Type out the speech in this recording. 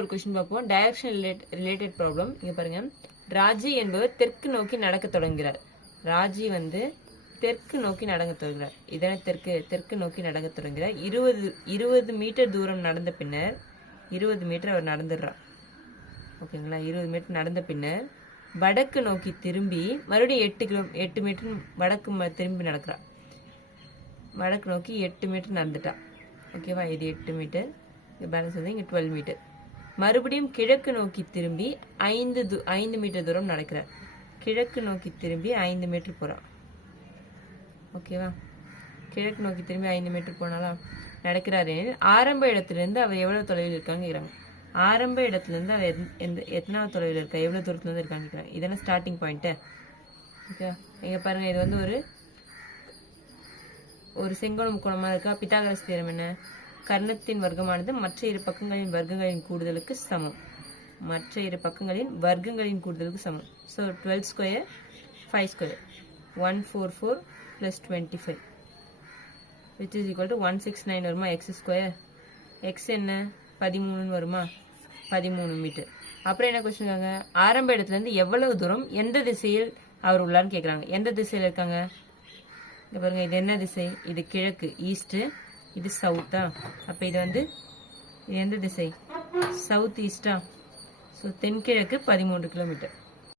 ஒரு கொஸ்டின் பார்ப்போம். Direction related problem. இங்க பாருங்க, ராஜி என்பவர் தெற்கு நோக்கி நடக்க தொடங்குகிறார். ராஜி வந்து தெற்கு நோக்கி நடக்க தொடங்குகிறார். இதனை தெற்கு நோக்கி நடக்க தொடங்குகிறார். 20 மீட்டர் தூரம் நடந்த பின்னர் 20 மீட்டர் அவர் நடந்துடுறார். ஓகேங்களா? 20 மீட்டர் நடந்த பின்னர் வடக்கு நோக்கி திரும்பி மறுபடியும் 8 மீட்டர் வடக்கு திரும்பி நடக்கிறார். வடக்கு நோக்கி 8 மீட்டர் நடந்துட்டா. ஓகேவா? இது 8 மீட்டர், பேலன்ஸ் வந்து இங்கே 12 மீட்டர். மறுபடியும் கிழக்கு நோக்கி திரும்பி 5 மீட்டர் தூரம் நடக்கிறார். கிழக்கு நோக்கி திரும்பி 5 மீட்டர் போகிறார். ஓகேவா? கிழக்கு நோக்கி திரும்பி 5 மீட்டர் போனாலும் நடக்கிறாரு. ஆரம்ப இடத்துலேருந்து அவர் எவ்வளோ தொலைவில் இருக்காங்க கேட்குறாங்க. ஆரம்ப இடத்துலேருந்து அவர் எத்தனாவது தொலைவில் இருக்கா, எவ்வளோ தூரத்துலேருந்து இருக்கான்னு கேட்குறாங்க. இதெல்லாம் ஸ்டார்டிங் பாயிண்ட்டு. ஓகேவா? இங்கே பாருங்கள், இது வந்து ஒரு செங்கோண முக்கோணமாக இருக்கா. பித்தாகரஸ் தியரம் என்ன? கர்ணத்தின் வர்க்கமானது மற்ற இரு பக்கங்களின் வர்க்கங்களின் கூடுதலுக்கு சமம். மற்ற இரு பக்கங்களின் வர்க்கங்களின் கூடுதலுக்கு சமம். So 12 square 5 square 144 + 25 which is equal to 169 வருமா? X square. எக்ஸ் என்ன? 13 வருமா? 13 மீட்டர். அப்புறம் என்ன கொஸ்டின் இருக்காங்க? ஆரம்ப இடத்துலேருந்து எவ்வளவு தூரம் எந்த திசையில் அவர் உள்ளார்னு கேட்குறாங்க. எந்த திசையில் இருக்காங்க? இங்கே பாருங்கள், இது என்ன திசை? இது கிழக்கு, ஈஸ்ட்டு. இது சவுத்தா? அப்போ இது வந்து இது எந்த திசை? சவுத் ஈஸ்டா? ஸோ தென்கிழக்கு 13 கிலோமீட்டர்.